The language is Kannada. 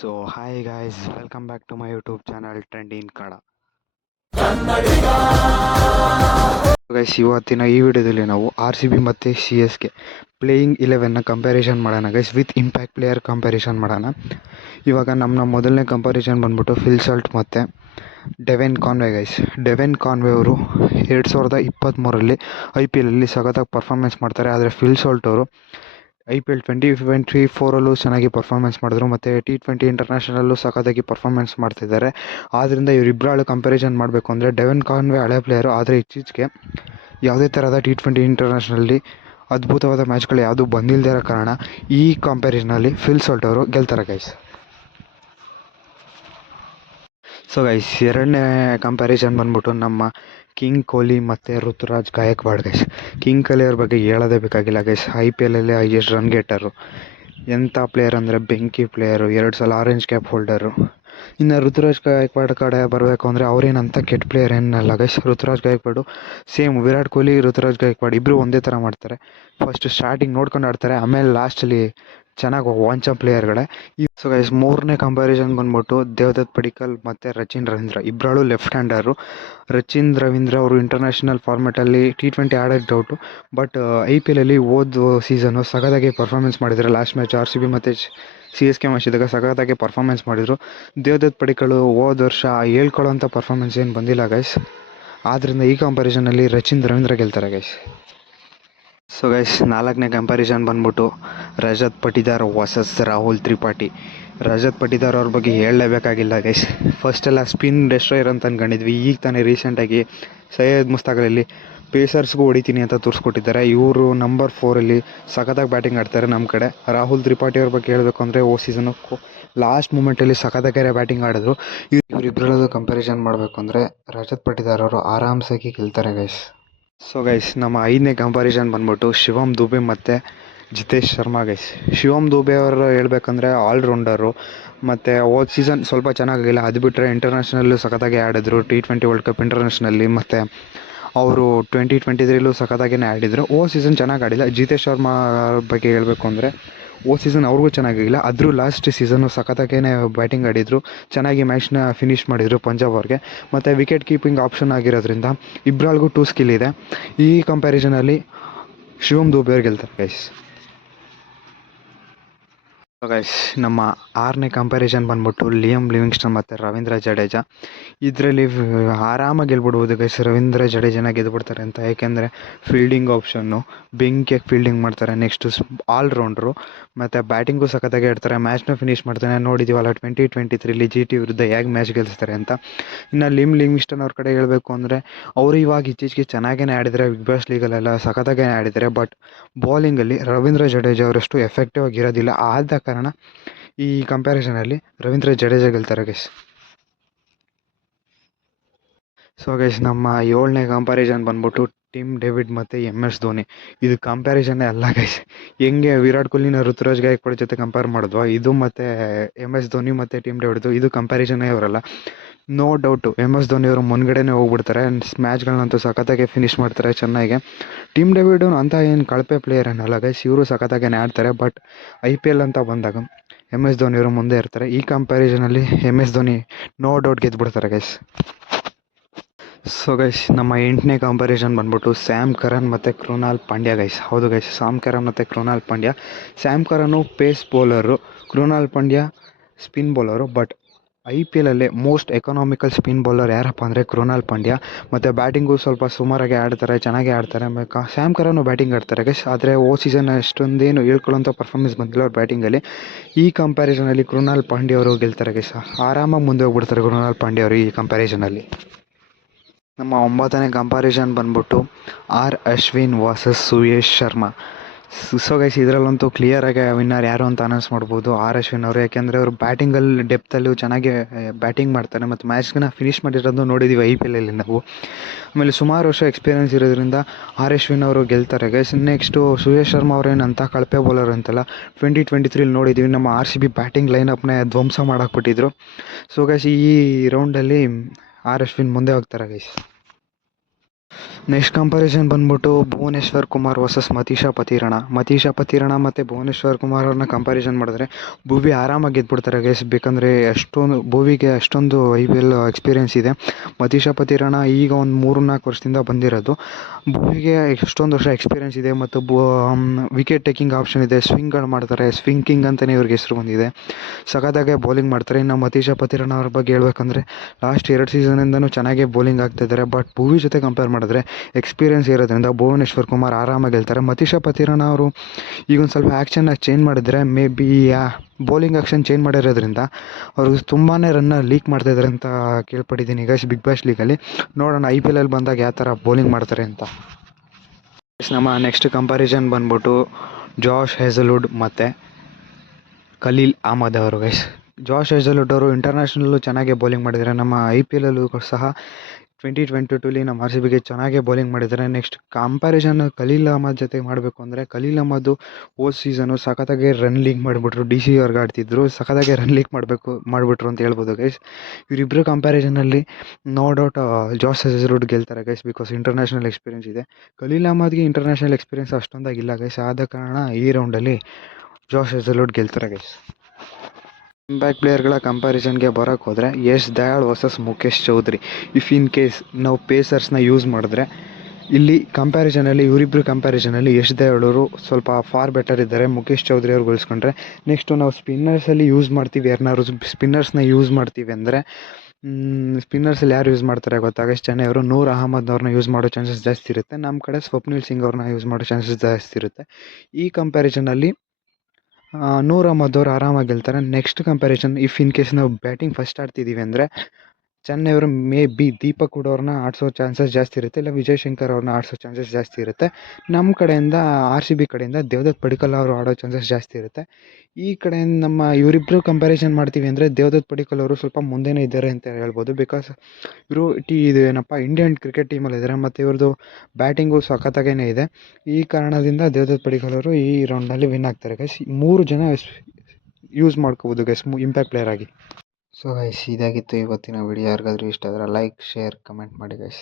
So hi guys, welcome back to my YouTube channel Trendy in Kada. Guys ಇವತ್ತಿನ ಈ ವಿಡಿಯೋದಲ್ಲಿ ನಾವು RCB ಮತ್ತು CSK ಪ್ಲೇಯಿಂಗ್ 11ನ ಕಂಪ್ಯಾರಿಸನ್ ಮಾಡೋಣ guys, with impact player comparison ಮಾಡೋಣ. ಇವಾಗ ನಮ್ಮ ಮೊದಲನೇ ಕಂಪ್ಯಾರಿಸನ್ ಬಂದ್ಬಿಟ್ಟು ಫಿಲ್ ಸಾಲ್ಟ್ ಮತ್ತು ಡೆವೆನ್ ಕಾನ್ವೆ ಗೈಸ್. ಡೆವೆನ್ ಕಾನ್ವೆ ಅವರು 2023ರಲ್ಲಿ IPLಲ್ಲಿ ಸಖತ್ತಾಗಿ ಪರ್ಫಾರ್ಮೆನ್ಸ್ ಮಾಡ್ತಾರೆ. ಆದರೆ ಫಿಲ್ ಸಾಲ್ಟ್ ಅವರು IPL 2024ರಲ್ಲೂ ಚೆನ್ನಾಗಿ ಪರ್ಫಾರ್ಮೆನ್ಸ್ ಮಾಡಿದ್ರು ಮತ್ತು T20 ಇಂಟರ್ನ್ಯಾಷನಲ್ಲೂ ಸಖತ್ತಾಗಿ ಪರ್ಫಾರ್ಮೆನ್ಸ್ ಮಾಡ್ತಿದ್ದಾರೆ. ಆದ್ದರಿಂದ ಇವರಿಬ್ಬರಾಳು ಕಂಪ್ಯಾರಿಸನ್ ಮಾಡಬೇಕು ಅಂದರೆ ಡೆವೆನ್ ಕಾನ್ವೆ ಹಳೆ ಪ್ಲೇಯರು, ಆದರೆ ಇತ್ತೀಚೆಗೆ ಯಾವುದೇ ಥರದ T20 ಇಂಟರ್ನ್ಯಾಷನಲ್ಲಿ ಅದ್ಭುತವಾದ ಮ್ಯಾಚ್ಗಳು ಯಾವುದೂ ಬಂದಿಲ್ಲದೇ ಇರೋ ಕಾರಣ ಈ ಕಂಪ್ಯಾರಿಸನಲ್ಲಿ ಫಿಲ್ ಸಾಲ್ಟ್ ಅವರು ಗೆಲ್ತಾರೆ ಗೈಸ್. ಸೊ ಗೈಸ್, ಎರಡನೇ ಕಂಪ್ಯಾರಿಸನ್ ಬಂದ್ಬಿಟ್ಟು ನಮ್ಮ ಕಿಂಗ್ ಕೊಹ್ಲಿ ಮತ್ತು ಋತುರಾಜ್ ಗಾಯಕ್ವಾಡ್ ಗೈಸ್. ಕಿಂಗ್ ಕೊಹ್ಲಿ ಅವ್ರ ಬಗ್ಗೆ ಹೇಳೋದೇ ಬೇಕಾಗಿಲ್ಲ ಗೈಸ್. IPLಲ್ಲಿ ಹೈಯೆಸ್ಟ್ ರನ್ ಗೆಟ್ಟರು, ಎಂಥ ಪ್ಲೇಯರ್ ಅಂದರೆ ಬೆಂಕಿ ಪ್ಲೇಯರು, 2 ಸಲ ಆರೆಂಜ್ ಕ್ಯಾಪ್ ಹೋಲ್ಡರು. ಇನ್ನು ಋತುರಾಜ್ ಗಾಯಕ್ವಾಡ್ ಕಡೆ ಬರಬೇಕು ಅಂದರೆ ಅವ್ರೇನಂತ ಕೆಟ್ಟ ಪ್ಲೇಯರ್ ಏನಲ್ಲ ಗೈಸ್. ಋತುರಾಜ್ ಗಾಯಕ್ವಾಡು ಸೇಮ್ ವಿರಾಟ್ ಕೊಹ್ಲಿ ಋತುರಾಜ್ ಗಾಯಕ್ವಾಡ್ ಇಬ್ಬರು ಒಂದೇ ಥರ ಮಾಡ್ತಾರೆ. ಫಸ್ಟ್ ಸ್ಟಾರ್ಟಿಂಗ್ ನೋಡ್ಕೊಂಡು ಆಡ್ತಾರೆ, ಆಮೇಲೆ ಲಾಸ್ಟಲ್ಲಿ ಚೆನ್ನಾಗಿ ವಂಚ ಪ್ಲೇಯರ್ಗಳೇ. ಸೊ ಗೈಸ್, ಮೂರನೇ ಕಂಪ್ಯಾರಿಸನ್ ಬಂದ್ಬಿಟ್ಟು ದೇವದತ್ ಪಡಿಕ್ಕಲ್ ಮತ್ತು ರಚಿನ್ ರವೀಂದ್ರ ಇಬ್ಬರಾಳು ಲೆಫ್ಟ್ ಹ್ಯಾಂಡರು. ರಚಿನ್ ರವೀಂದ್ರ ಅವರು ಇಂಟರ್ನ್ಯಾಷನಲ್ ಫಾರ್ಮೆಟಲ್ಲಿ T20 ಆಡೋದು ಡೌಟು, ಬಟ್ IPLಲ್ಲಿ ಹೋದ ಸೀಸನ್ನು ಸಖತ್ತಾಗಿ ಪರ್ಫಾರ್ಮೆನ್ಸ್ ಮಾಡಿದ್ದಾರೆ. ಲಾಸ್ಟ್ ಮ್ಯಾಚ್ RCB ಮತ್ತು CSK ಮ್ಯಾಚ್ ಇದ್ದಾಗ ಸಖತ್ತಾಗಿ ಪರ್ಫಾರ್ಮೆನ್ಸ್ ಮಾಡಿದರು. ದೇವದತ್ ಪಡಿಕ್ಕಲ್ ಹೋದ ವರ್ಷ ಹೇಳ್ಕೊಳ್ಳೋಂಥ ಪರ್ಫಾರ್ಮೆನ್ಸ್ ಏನು ಬಂದಿಲ್ಲ ಗೈಸ್. ಆದ್ದರಿಂದ ಈ ಕಂಪ್ಯಾರಿಸನಲ್ಲಿ ರಚಿನ್ ರವೀಂದ್ರ ಗೆಲ್ತಾರೆ ಗೈಸ್. ಸೊ ಗೈಸ್, ನಾಲ್ಕನೇ ಕಂಪ್ಯಾರಿಸನ್ ಬಂದ್ಬಿಟ್ಟು ರಜತ್ ಪಟಿದಾರ್ ವರ್ಸಸ್ ರಾಹುಲ್ ತ್ರಿಪಾಠಿ. ರಜತ್ ಪಟಿದಾರ್ ಅವ್ರ ಬಗ್ಗೆ ಹೇಳಲೇಬೇಕಾಗಿಲ್ಲ ಗೈಸ್. ಫಸ್ಟೆಲ್ಲ ಸ್ಪಿನ್ ಡೆಸ್ಟ್ರಾಯರ್ ಅಂತ ಅಂದ್ಕೊಂಡಿದ್ವಿ. ಈಗ ತಾನೇ ರೀಸೆಂಟಾಗಿ ಸೈಯದ್ ಮುಸ್ತಾಕಲ್ಲಿ ಪೇಸರ್ಸ್ಗೂ ಹೊಡಿತೀನಿ ಅಂತ ತೋರಿಸ್ಕೊಟ್ಟಿದ್ದಾರೆ. ಇವರು ನಂಬರ್ 4ಅಲ್ಲಿ ಸಖತ್ತಾಗಿ ಬ್ಯಾಟಿಂಗ್ ಆಡ್ತಾರೆ ನಮ್ಮ ಕಡೆ. ರಾಹುಲ್ ತ್ರಿಪಾಠಿ ಅವ್ರ ಬಗ್ಗೆ ಹೇಳಬೇಕು ಅಂದರೆ ಓ ಸೀಸನು ಲಾಸ್ಟ್ ಮೂಮೆಂಟಲ್ಲಿ ಸಖತ್ತಾಗಿ ಬ್ಯಾಟಿಂಗ್ ಆಡಿದ್ರು. ಇವರಿಬ್ಬರದ್ದು ಕಂಪ್ಯಾರಿಸನ್ ಮಾಡಬೇಕು ಅಂದರೆ ರಜತ್ ಪಟಿದಾರ್ ಅವರು ಆರಾಮ್ಸಾಗಿ ಗೆಲ್ತಾರೆ ಗೈಸ್. ಸೊ ಗೈಸ್, ನಮ್ಮ ಐದನೇ ಕಂಪ್ಯಾರಿಸನ್ ಬಂದ್ಬಿಟ್ಟು ಶಿವಮ್ ದುಬೆ ಮತ್ತು ಜಿತೇಶ್ ಶರ್ಮಾ ಗೈಸ್. ಶಿವಮ್ ದುಬೆ ಅವರು ಹೇಳ್ಬೇಕಂದ್ರೆ ಆಲ್ರೌಂಡರು, ಮತ್ತು ಹೋದ ಸೀಸನ್ ಸ್ವಲ್ಪ ಚೆನ್ನಾಗಿಲ್ಲ. ಅದು ಬಿಟ್ಟರೆ ಇಂಟರ್ನ್ಯಾಷನಲ್ಲೂ ಸಖತ್ತಾಗಿ ಆಡಿದ್ರು, T20 ವರ್ಲ್ಡ್ ಕಪ್ ಇಂಟರ್ನ್ಯಾಷನಲ್ಲಿ, ಮತ್ತು ಅವರು 2023ಲೂ ಸಖತ್ತಾಗಿಯೇ ಆಡಿದರು. ಸೀಸನ್ ಚೆನ್ನಾಗಿ ಆಡಿಲ್ಲ. ಜಿತೇಶ್ ಶರ್ಮಾ ಬಗ್ಗೆ ಹೇಳಬೇಕು ಅಂದರೆ ಸೀಸನ್ ಅವ್ರಿಗೂ ಚೆನ್ನಾಗಿಲ್ಲ, ಆದರೂ ಲಾಸ್ಟ್ ಸೀಸನ್ನು ಸಖತ್ತಾಗೇ ಬ್ಯಾಟಿಂಗ್ ಆಡಿದರು, ಚೆನ್ನಾಗಿ ಮ್ಯಾಚ್ನ ಫಿನಿಷ್ ಮಾಡಿದರು ಪಂಜಾಬ್ ಅವ್ರಿಗೆ. ಮತ್ತು ವಿಕೆಟ್ ಕೀಪಿಂಗ್ ಆಪ್ಷನ್ ಆಗಿರೋದ್ರಿಂದ ಇಬ್ಬರಾಳಿಗೂ 2 ಸ್ಕಿಲ್ ಇದೆ. ಈ ಕಂಪ್ಯಾರಿಸನಲ್ಲಿ ಶಿವಮ್ ದುಬೆ ಅವ್ರು ಗೆಲ್ತಾರೆ ಗೈಸ್. ಗೈಸ್, ನಮ್ಮ ಆರನೇ ಕಂಪ್ಯಾರಿಸನ್ ಬಂದ್ಬಿಟ್ಟು ಲಿಯಮ್ ಲಿವಿಂಗ್ಸ್ಟನ್ ಮತ್ತು ರವೀಂದ್ರ ಜಡೇಜಾ. ಇದರಲ್ಲಿ ಆರಾಮಾಗಿ ಗೆಲ್ಬಿಡ್ಬೋದು ಗೈಸ್. ರವೀಂದ್ರ ಜಡೇಜಾನ ಗೆದ್ದುಬಿಡ್ತಾರೆ ಅಂತ, ಏಕೆಂದರೆ ಫೀಲ್ಡಿಂಗ್ ಆಪ್ಷನ್ನು ಬೆಂಕಿಯಾಗಿ ಫೀಲ್ಡಿಂಗ್ ಮಾಡ್ತಾರೆ. ನೆಕ್ಸ್ಟು ಆಲ್ರೌಂಡ್ರು, ಮತ್ತು ಬ್ಯಾಟಿಂಗು ಸಖತ್ತಾಗಿ ಆಡ್ತಾರೆ, ಮ್ಯಾಚ್ನ ಫಿನಿಷ್ ಮಾಡ್ತಾನೆ. ನೋಡಿದ್ದೀವಲ್ಲ 2023ಲಿ GT ವಿರುದ್ಧ ಹೇಗೆ ಮ್ಯಾಚ್ ಗೆಲ್ಲಿಸ್ತಾರೆ ಅಂತ. ಇನ್ನು ಲಿವಿಂಗ್ಸ್ಟನ್ ಅವ್ರ ಕಡೆ ಹೇಳಬೇಕು ಅಂದರೆ ಅವರು ಇವಾಗ ಇತ್ತೀಚೆಗೆ ಚೆನ್ನಾಗೇ ಆಡಿದ್ದಾರೆ, ಬಿಗ್ ಬಾಸ್ ಲೀಗಲ್ಲೆಲ್ಲ ಸಖತ್ತಾಗೇ ಆಡಿದ್ದಾರೆ. ಬಟ್ ಬೌಲಿಂಗಲ್ಲಿ ರವೀಂದ್ರ ಜಡೇಜಾ ಅವರಷ್ಟು ಎಫೆಕ್ಟಿವ್ ಆಗಿರೋದಿಲ್ಲ. ಆದ ಕಾರಣ ಈ ಕಂಪ್ಯಾರಿಸನಲ್ಲಿ ರವೀಂದ್ರ ಜಡೇಜಾ ಗೆಲ್ತಾರೆ ಗೈಸ್. ಸೊ ಗೈಸ್, ನಮ್ಮ 7ನೇ ಕಂಪ್ಯಾರಿಸನ್ ಬಂದ್ಬಿಟ್ಟು ಟಿಮ್ ಡೇವಿಡ್ ಮತ್ತು MS ಧೋನಿ. ಇದು ಕಂಪ್ಯಾರಿಸನ್ನೇ ಅಲ್ಲ ಗೈಸ್. ಹೆಂಗೆ ವಿರಾಟ್ ಕೊಹ್ಲಿನ ಋತುರಾಜ್ ಗಾಯಕ್ವಾಡ್ ಜೊತೆ ಕಂಪೇರ್ ಮಾಡಿದ್ವಾ, ಇದು ಮತ್ತು MS ಧೋನಿ ಮತ್ತು ಟಿಮ್ ಡೇವಿಡ್ದು ಇದು ಕಂಪ್ಯಾರಿಸನ್ನೇ ಇವರಲ್ಲ. ನೋ ಡೌಟು MS ಧೋನಿ ಅವರು ಮುನ್ಗಡೆನೇ ಹೋಗ್ಬಿಡ್ತಾರೆ. ಮ್ಯಾಚ್ಗಳನ್ನಂತೂ ಸಖತ್ತಾಗಿ ಫಿನಿಷ್ ಮಾಡ್ತಾರೆ ಚೆನ್ನಾಗಿ. ಟಿಮ್ ಡೇವಿಡ್ ಅಂತ ಏನು ಕಳಪೆ ಪ್ಲೇಯರ್ ಏನಲ್ಲ ಗೈಸ್, ಇವರು ಸಖತ್ತಾಗೇ ಆಡ್ತಾರೆ. ಬಟ್ IPL ಅಂತ ಬಂದಾಗ MS ಧೋನಿ ಅವರು ಮುಂದೆ ಇರ್ತಾರೆ. ಈ ಕಂಪ್ಯಾರಿಸನಲ್ಲಿ MS ಧೋನಿ ನೋ ಡೌಟ್ ಗೆದ್ದುಬಿಡ್ತಾರೆ ಗೈಸ್. ಸೊ ಗೈಸ್, ನಮ್ಮ 8ನೇ ಕಂಪ್ಯಾರಿಸನ್ ಬಂದ್ಬಿಟ್ಟು ಸ್ಯಾಮ್ ಕರನ್ ಮತ್ತು ಕೃನಾಲ್ ಪಾಂಡ್ಯ ಗೈಸ್. ಹೌದು ಗೈಸ್, ಸ್ಯಾಮ್ ಕರನ್ ಮತ್ತು Krunal Pandya. Sam Curran pace bowler, Krunal Pandya spin bowler. But IPLಲ್ಲೇ ಮೋಸ್ಟ್ ಎಕನಾಮಿಕಲ್ ಸ್ಪಿನ್ ಬೌಲರ್ ಯಾರಪ್ಪ ಅಂದರೆ ಕೃನಾಲ್ ಪಾಂಡ್ಯ. ಮತ್ತು ಬ್ಯಾಟಿಂಗು ಸ್ವಲ್ಪ ಸುಮಾರಾಗಿ ಆಡ್ತಾರೆ, ಚೆನ್ನಾಗಿ ಆಡ್ತಾರೆ. ಸ್ಯಾಮ್ ಕರನು ಬ್ಯಾಟಿಂಗ್ ಆಡ್ತಾರೆ ಗೈಸ್, ಆದರೆ ಸೀಸನ್ ಅಷ್ಟೊಂದೇನು ಹೇಳ್ಕೊಳ್ಳೋಂಥ ಪರ್ಫಾರ್ಮೆನ್ಸ್ ಬಂದಿಲ್ಲ ಅವ್ರ ಬ್ಯಾಟಿಂಗಲ್ಲಿ. ಈ ಕಂಪ್ಯಾರಿಸನಲ್ಲಿ ಕೃನಾಲ್ ಪಾಂಡ್ಯ ಅವರು ಗೆಲ್ತಾರೆ ಗೈಸ್. ಆರಾಮಾಗಿ ಮುಂದೆ ಹೋಗ್ಬಿಡ್ತಾರೆ ಕೃನಾಲ್ ಪಾಂಡ್ಯ ಅವರು ಈ ಕಂಪ್ಯಾರಿಸನಲ್ಲಿ. ನಮ್ಮ 9ನೇ ಕಂಪ್ಯಾರಿಸನ್ ಬಂದ್ಬಿಟ್ಟು Ashwin versus Suyash Sharma. So guys, ಇದರಲ್ಲಂತೂ ಕ್ಲಿಯರಾಗಿ ವಿನ್ನರ್ ಯಾರು ಅಂತ ಅನೌನ್ಸ್ ಮಾಡ್ಬೋದು, ಅಶ್ವಿನ್ ಅವರು. ಯಾಕೆಂದರೆ ಅವರು ಬ್ಯಾಟಿಂಗಲ್ಲಿ ಡೆಪ್ತಲ್ಲೂ ಚೆನ್ನಾಗಿ ಬ್ಯಾಟಿಂಗ್ ಮಾಡ್ತಾರೆ, ಮತ್ತು ಮ್ಯಾಚ್ನ ಫಿನಿಷ್ ಮಾಡಿರೋದು ನೋಡಿದ್ದೀವಿ IPLಲ್ಲಿ ನಾವು. ಆಮೇಲೆ ಸುಮಾರು ವರ್ಷ ಎಕ್ಸ್ಪೀರಿಯೆನ್ಸ್ ಇರೋದ್ರಿಂದ ಅಶ್ವಿನ್ ಅವರು ಗೆಲ್ತಾರೆ ಗೈಸ್. ನೆಕ್ಸ್ಟು ಸುಯೇಶ್ ಶರ್ಮಾ ಅವ್ರೇನಂತ ಕಳಪೆ ಬೌಲರ್ ಅಂತಲ್ಲ, 2023ಲಿ ನೋಡಿದ್ದೀವಿ ನಮ್ಮ RCB ಬ್ಯಾಟಿಂಗ್ ಲೈನಪ್ನೇ ಧ್ವಂಸ ಮಾಡಾಕ್ಬಿಟ್ಟಿದ್ರು. ಸೊ ಗೈಸ್, ಈ ರೌಂಡಲ್ಲಿ ಅಶ್ವಿನ್ ಮುಂದೆ ಹೋಗ್ತಾರೆ ಗೈಸ್. ನೆಕ್ಸ್ಟ್ ಕಂಪ್ಯಾರಿಸನ್ ಬಂದ್ಬಿಟ್ಟು ಭುವನೇಶ್ವರ್ ಕುಮಾರ್ ವರ್ಸಸ್ ಮತೀಶಾ ಪತಿರಣ ಮತ್ತು ಭುವನೇಶ್ವರ್ ಕುಮಾರ್ ಅವ್ರನ್ನ ಕಂಪ್ಯಾರಿಸನ್ ಮಾಡಿದ್ರೆ ಭುವಿ ಆರಾಮಾಗಿ ಗೆದ್ಬಿಡ್ತಾರೆ ಗೈಸ್. ಬೇಕಂದರೆ ಭುವಿಗೆ ಅಷ್ಟೊಂದು IPL ಎಕ್ಸ್ಪೀರಿಯೆನ್ಸ್ ಇದೆ. ಮತೀಶಾ ಪತಿರಣ ಈಗ ಒಂದು 3-4 ವರ್ಷದಿಂದ ಬಂದಿರೋದು. ಭುವಿಗೆ ಎಷ್ಟೊಂದು ವರ್ಷ ಎಕ್ಸ್ಪೀರಿಯೆನ್ಸ್ ಇದೆ ಮತ್ತು ವಿಕೆಟ್ ಟೇಕಿಂಗ್ ಆಪ್ಷನ್ ಇದೆ. ಸ್ವಿಂಗ್ಗಳು ಮಾಡ್ತಾರೆ, ಸ್ವಿಂಗ್ ಕಿಂಗ್ ಅಂತಲೇ ಇವ್ರಿಗೆ ಹೆಸರು ಬಂದಿದೆ. ಸಖತ್ತಾಗೆ ಬೌಲಿಂಗ್ ಮಾಡ್ತಾರೆ. ಇನ್ನು ಮತೀಶಾ ಪತಿರಣ ಅವ್ರ ಬಗ್ಗೆ ಹೇಳ್ಬೇಕಂದ್ರೆ ಲಾಸ್ಟ್ 2 ಸೀಸನಿಂದನೂ ಚೆನ್ನಾಗೇ ಬೌಲಿಂಗ್ ಆಗ್ತಾಯಿದ್ದಾರೆ. ಬಟ್ ಭುವಿ ಜೊತೆ ಕಂಪೇರ್ ಮಾಡಿದ್ರೆ ಎಕ್ಸ್ಪೀರಿಯೆನ್ಸ್ ಇರೋದ್ರಿಂದ ಭುವನೇಶ್ವರ್ ಕುಮಾರ್ ಆರಾಮಾಗಿ ಗೆಲ್ತಾರೆ. ಮತೀಶಾ ಪತಿರಣ ಅವರು ಈಗ ಒಂದು ಸ್ವಲ್ಪ ಆ್ಯಕ್ಷನ್ನ ಚೇಂಜ್ ಮಾಡಿದರೆ may be bowling action change ಮಾಡಿರೋದ್ರಿಂದ ಅವರು ತುಂಬಾ ರನ್ನ ಲೀಕ್ ಮಾಡ್ತಾಯಿದ್ದಾರೆ ಅಂತ ಕೇಳ್ಪಟ್ಟಿದ್ದೀನಿ ಈಗ ಬಿಗ್ ಬ್ಯಾಶ್ ಲೀಗಲ್ಲಿ. ನೋಡೋಣ IPL ಬಂದಾಗ ಯಾವ ಥರ ಬೌಲಿಂಗ್ ಮಾಡ್ತಾರೆ ಅಂತ. ನಮ್ಮ ನೆಕ್ಸ್ಟ್ ಕಂಪ್ಯಾರಿಸನ್ ಬಂದ್ಬಿಟ್ಟು ಜಾಶ್ ಹೇಸಲ್ವುಡ್ ಮತ್ತು ಖಲೀಲ್ ಅಹ್ಮದ್ ಅವರು ಗೈಸ್. ಜಾಶ್ ಹೇಸಲ್ವುಡ್ ಅವರು ಇಂಟರ್ನ್ಯಾಷನಲ್ಲು ಚೆನ್ನಾಗೇ ಬೌಲಿಂಗ್ ಮಾಡಿದ್ದಾರೆ. ನಮ್ಮ IPLಲ್ಲೂ ಸಹ 2022 ನಮ್ಮ RCBಗೆ ಚೆನ್ನಾಗೇ ಬೌಲಿಂಗ್ ಮಾಡಿದ್ದಾರೆ. ನೆಕ್ಸ್ಟ್ ಕಂಪ್ಯಾರಿಸನ್ ಖಲೀಲ್ ಅಹ್ಮದ್ ಜೊತೆ ಮಾಡಬೇಕು ಅಂದರೆ ಖಲೀಲ್ ಅಹ್ಮದ್ ಹೋದ ಸೀಸನು ಸಖತ್ತಾಗೆ ರನ್ ಲೀಕ್ ಮಾಡಿಬಿಟ್ರು. DC ಅವ್ರಿಗೆ ಆಡ್ತಿದ್ರು, ಸಖತ್ತಾಗೆ ರನ್ ಲೀಕ್ ಮಾಡಿಬಿಟ್ರು ಅಂತ ಹೇಳ್ಬೋದು ಗೈಸ್. ಇವರಿಬ್ಬರು ಕಂಪ್ಯಾರಿಸನಲ್ಲಿ ನೋ ಡೌಟ್ ಜಾಶ್ ಹೇಸಲ್ವುಡ್ ಗೆಲ್ತಾರೆ ಗೈಸ್, ಬಿಕಾಸ್ ಇಂಟರ್ನ್ಯಾಷನಲ್ ಎಕ್ಸ್ಪೀರಿಯೆನ್ಸ್ ಇದೆ. ಖಲೀಲ್ ಅಹ್ಮದ್ಗೆ ಇಂಟರ್ನ್ಯಾಷನಲ್ ಎಕ್ಸ್ಪೀರಿಯೆನ್ಸ್ ಅಷ್ಟೊಂದಾಗಿಲ್ಲ ಗೈಸ್. ಆದ ಕಾರಣ ಈ ರೌಂಡಲ್ಲಿ ಜಾಶ್ ಹೇಸಲ್ವುಡ್ ಗೆಲ್ತಾರೆ ಗೈಸ್. ಇಂಪ್ಯಾಕ್ಟ್ ಪ್ಲೇಯರ್ಗಳ ಕಂಪ್ಯಾರಿಸನ್ಗೆ ಬರೋಕ್ಕೆ ಹೋದರೆ Yash Dayal versus Mukesh Choudhary. If in case ನಾವು ಪೇಸರ್ಸ್ನ ಯೂಸ್ ಮಾಡಿದ್ರೆ ಇಲ್ಲಿ ಇವರಿಬ್ಬರು ಕಂಪ್ಯಾರಿಸನಲ್ಲಿ ಯಶ್ ದಯಾಳ್ ಅವರು ಸ್ವಲ್ಪ ಫಾರ್ ಬೆಟರ್ ಇದ್ದಾರೆ ಮುಖೇಶ್ ಚೌಧರಿ ಅವ್ರು ಹೋಲಿಸ್ಕೊಂಡ್ರೆ. ನೆಕ್ಸ್ಟು ನಾವು ಸ್ಪಿನ್ನರ್ಸಲ್ಲಿ ಯೂಸ್ ಮಾಡ್ತೀವಿ, ಯಾರನ್ನಾದ್ರು ಸ್ಪಿನ್ನರ್ಸ್ನ ಯೂಸ್ ಮಾಡ್ತೀವಿ ಅಂದರೆ ಸ್ಪಿನ್ನರ್ಸಲ್ಲಿ ಯಾರು ಯೂಸ್ ಮಾಡ್ತಾರೆ ಗೊತ್ತಾಗ ಚೆನ್ನೈ ಅವರು ನೂರ್ ಅಹಮದ್ ಅವ್ರನ್ನ ಯೂಸ್ ಮಾಡೋ ಚಾನ್ಸಸ್ ಜಾಸ್ತಿ ಇರುತ್ತೆ. ನಮ್ಮ ಕಡೆ ಸ್ವಪ್ನಿಲ್ ಸಿಂಗ್ ಅವ್ರನ್ನ ಯೂಸ್ ಮಾಡೋ ಚಾನ್ಸಸ್ ಜಾಸ್ತಿ ಇರುತ್ತೆ. ಈ ಕಂಪ್ಯಾರಿಸನಲ್ಲಿ ನೂರ್ ಅಹಮದ್ ಅವರು ಆರಾಮಾಗಿ ಗೆಲ್ತಾರೆ. Next comparison if in case ನಾವು ಬ್ಯಾಟಿಂಗ್ ಫಸ್ಟ್ ಆಡ್ತಿದ್ದೀವಿ ಅಂದರೆ ಚೆನ್ನೈ ಅವರು ಮೇ ಬಿ ದೀಪಕ್ ಹುಡಾ ಅವ್ರನ್ನ ಆಡಿಸೋ ಚಾನ್ಸಸ್ ಜಾಸ್ತಿ ಇರುತ್ತೆ, ಇಲ್ಲ ವಿಜಯ್ ಶಂಕರ್ ಅವ್ರನ್ನ ಆಡಿಸೋ ಚಾನ್ಸಸ್ ಜಾಸ್ತಿ ಇರುತ್ತೆ. ನಮ್ಮ ಕಡೆಯಿಂದ RCB ಕಡೆಯಿಂದ ದೇವದತ್ ಪಡಿಕ್ಕಲ್ ಅವರು ಆಡೋ ಚಾನ್ಸಸ್ ಜಾಸ್ತಿ ಇರುತ್ತೆ. ಈ ಕಡೆಯಿಂದ ಇವರಿಬ್ಬರು ಕಂಪ್ಯಾರಿಸನ್ ಮಾಡ್ತೀವಿ ಅಂದರೆ ದೇವದತ್ ಪಡಿಕ್ಕಲ್ ಅವರು ಸ್ವಲ್ಪ ಮುಂದೆನೇ ಇದ್ದಾರೆ ಅಂತ ಹೇಳ್ಬೋದು. ಬಿಕಾಸ್ ಇವರು ಇದು ಇಂಡಿಯನ್ ಕ್ರಿಕೆಟ್ ಟೀಮಲ್ಲಿ ಇದ್ದಾರೆ ಮತ್ತು ಇವ್ರದ್ದು ಬ್ಯಾಟಿಂಗು ಸಖತ್ತಾಗೇ ಇದೆ. ಈ ಕಾರಣದಿಂದ ದೇವದತ್ ಪಡಿಕ್ಕಲ್ ಅವರು ಈ ರೌಂಡಲ್ಲಿ ವಿನ್ ಆಗ್ತಾರೆ ಗೈಸ್. 3 ಜನ ಯೂಸ್ ಮಾಡ್ಕೋಬೋದು ಗೈಸ್ ಇಂಪ್ಯಾಕ್ಟ್ ಪ್ಲೇಯರ್ ಆಗಿ. ಸೊ ಗೈಸ್ ಇದಾಗಿತ್ತು ಇವತ್ತಿನ ವಿಡಿಯೋ. ಯಾರಿಗಾದ್ರೂ ಇಷ್ಟ ಆದರೆ ಲೈಕ್, ಶೇರ್, ಕಮೆಂಟ್ ಮಾಡಿ ಗೈಸ್.